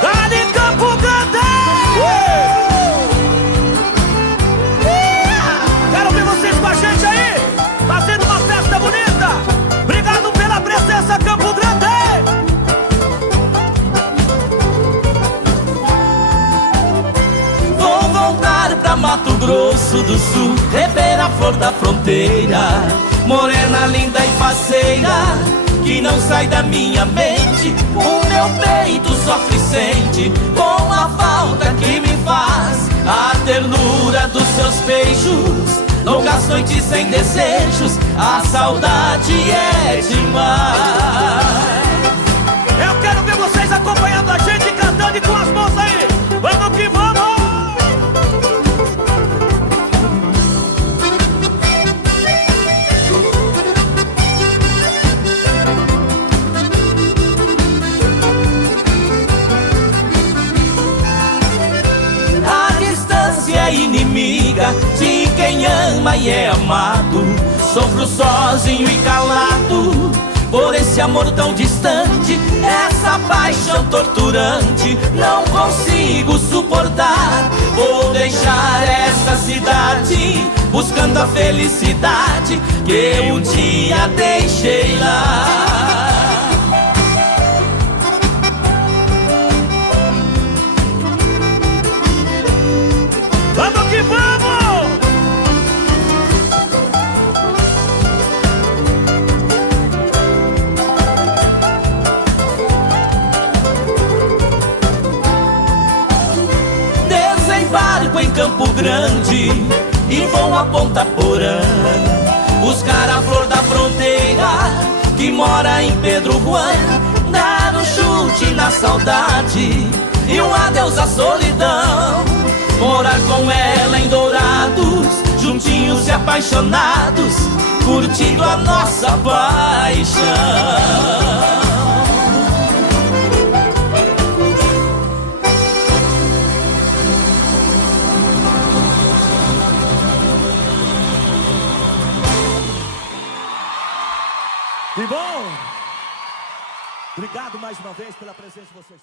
Dali Campo Grande! Quero ver vocês com a gente aí, fazendo uma festa bonita. Obrigado pela presença, Campo Grande! Vou voltar pra Mato Grosso do Sul, rever a flor da fronteira, morena, linda e faceira, que não sai da minha mente. O meu peito sofre e sente com a falta que me faz a ternura dos seus beijos, longas noites sem desejos, a saudade é demais. Eu quero ver vocês acompanhando a gente, cantando e com as mãos aí. Vamos que vamos! Inimiga de quem ama e é amado. Sofro sozinho e calado por esse amor tão distante, essa paixão torturante não consigo suportar. Vou deixar essa cidade buscando a felicidade que um dia deixei lá. Vamos que vamos! Desembarco em Campo Grande e vou a Ponta Porã buscar a flor da fronteira que mora em Pedro Juan, dar um chute na saudade e um adeus à solidão. Morar com ela em Dourados, juntinhos e apaixonados, curtindo a nossa paixão. Que bom! Obrigado mais uma vez pela presença de vocês.